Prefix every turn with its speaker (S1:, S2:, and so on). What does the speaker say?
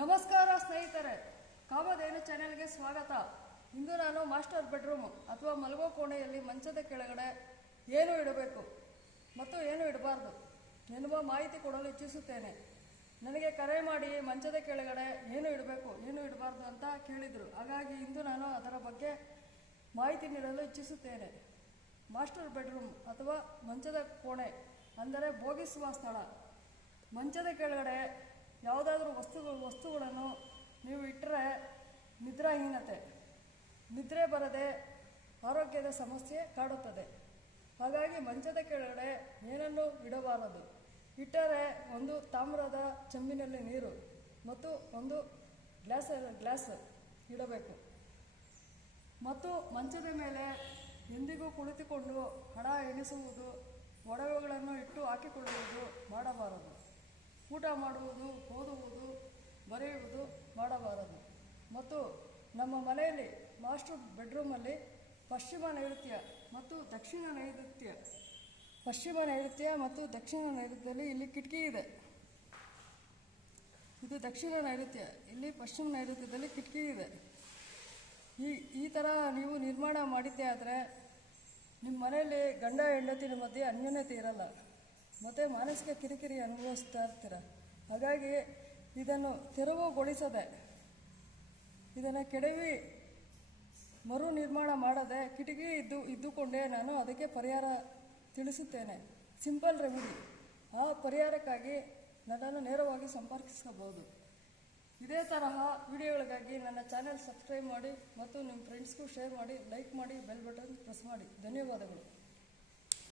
S1: ನಮಸ್ಕಾರ ಸ್ನೇಹಿತರೆ. ಕಾಮಧೇನು ಚಾನೆಲ್ಗೆ ಸ್ವಾಗತ. ಇಂದು ನಾನು ಮಾಸ್ಟರ್ ಬೆಡ್ರೂಮ್ ಅಥವಾ ಮಲಗೋ ಕೋಣೆಯಲ್ಲಿ ಮಂಚದ ಕೆಳಗಡೆ ಏನು ಇಡಬೇಕು ಮತ್ತು ಏನು ಇಡಬಾರ್ದು ಎನ್ನುವ ಮಾಹಿತಿ ಕೊಡಲು ಇಚ್ಛಿಸುತ್ತೇನೆ. ನನಗೆ ಕರೆ ಮಾಡಿ ಮಂಚದ ಕೆಳಗಡೆ ಏನು ಇಡಬೇಕು, ಏನು ಇಡಬಾರ್ದು ಅಂತ ಕೇಳಿದರು. ಹಾಗಾಗಿ ಇಂದು ನಾನು ಅದರ ಬಗ್ಗೆ ಮಾಹಿತಿ ನೀಡಲು ಇಚ್ಛಿಸುತ್ತೇನೆ. ಮಾಸ್ಟರ್ ಬೆಡ್ರೂಮ್ ಅಥವಾ ಮಂಚದ ಕೋಣೆ ಅಂದರೆ ಭೋಗಿಸುವ ಸ್ಥಳ. ಮಂಚದ ಕೆಳಗಡೆ ಯಾವುದಾದ್ರೂ ವಸ್ತುಗಳು, ವಸ್ತುಗಳನ್ನು ನೀವು ಇಟ್ಟರೆ ನಿದ್ರಾಹೀನತೆ. ನಿದ್ರೆ ಬರದೆ ಆರೋಗ್ಯದ ಸಮಸ್ಯೆ ಕಾಡುತ್ತದೆ. ಹಾಗಾಗಿ ಮಂಚದ ಕೆಳಗಡೆ ಏನನ್ನು ಇಡಬಾರದು. ಇಟ್ಟರೆ ಒಂದು ತಾಮ್ರದ ಚೆಂಬಿನಲ್ಲಿ ನೀರು ಮತ್ತು ಒಂದು ಗ್ಲಾಸ್ ಗ್ಲಾಸ್ ಇಡಬೇಕು. ಮತ್ತು ಮಂಚದ ಮೇಲೆ ಎಂದಿಗೂ ಕುಳಿತುಕೊಂಡು ಹಣ ಎಣಿಸುವುದು, ಒಡವೆಗಳನ್ನು ಇಟ್ಟು ಹಾಕಿಕೊಳ್ಳುವುದು ಮಾಡಬಾರದು. ಊಟ ಮಾಡುವುದು, ಓದುವುದು, ಬರೆಯುವುದು ಮಾಡಬಾರದು. ಮತ್ತು ನಮ್ಮ ಮನೆಯಲ್ಲಿ ಮಾಸ್ಟರ್ ಬೆಡ್ರೂಮಲ್ಲಿ ಪಶ್ಚಿಮ ನೈಋತ್ಯ ಮತ್ತು ದಕ್ಷಿಣ ನೈಋತ್ಯ, ಪಶ್ಚಿಮ ನೈಋತ್ಯ ಮತ್ತು ದಕ್ಷಿಣ ನೈಋತ್ಯದಲ್ಲಿ ಇಲ್ಲಿ ಕಿಟಕಿ ಇದೆ. ಇದು ದಕ್ಷಿಣ ನೈಋತ್ಯ, ಇಲ್ಲಿ ಪಶ್ಚಿಮ ನೈಋತ್ಯದಲ್ಲಿ ಕಿಟಕಿ ಇದೆ. ಈ ಈ ಥರ ನೀವು ನಿರ್ಮಾಣ ಮಾಡಿದ್ದೇ ಆದರೆ ನಿಮ್ಮ ಮನೆಯಲ್ಲಿ ಗಂಡ ಹೆಂಡತಿನ ಮಧ್ಯೆ ಅನ್ಯೋನ್ಯತೆ ಇರಲ್ಲ. ಮತ್ತು ಮಾನಸಿಕ ಕಿರಿಕಿರಿ ಅನುಭವಿಸ್ತಾ ಇರ್ತೀರ. ಹಾಗಾಗಿ ಇದನ್ನು ತೆರವುಗೊಳಿಸದೆ, ಇದನ್ನು ಕೆಡವಿ ಮರು ನಿರ್ಮಾಣ ಮಾಡದೆ ಕಿಟಕಿ ಇದ್ದು, ಇದ್ದುಕೊಂಡೇ ನಾನು ಅದಕ್ಕೆ ಪರಿಹಾರ ತಿಳಿಸುತ್ತೇನೆ. Simple remedy. ಆ ಪರಿಹಾರಕ್ಕಾಗಿ ನನ್ನನ್ನು ನೇರವಾಗಿ ಸಂಪರ್ಕಿಸಬಹುದು ಇದೇ ತರಹ ವಿಡಿಯೋಗಳಿಗಾಗಿ ನನ್ನ ಚಾನೆಲ್ ಸಬ್ಸ್ಕ್ರೈಬ್ ಮಾಡಿ ಮತ್ತು ನಿಮ್ಮ ಫ್ರೆಂಡ್ಸ್ಗೂ ಶೇರ್ ಮಾಡಿ, ಲೈಕ್ ಮಾಡಿ, ಬೆಲ್ ಬಟನ್ ಪ್ರೆಸ್ ಮಾಡಿ. ಧನ್ಯವಾದಗಳು.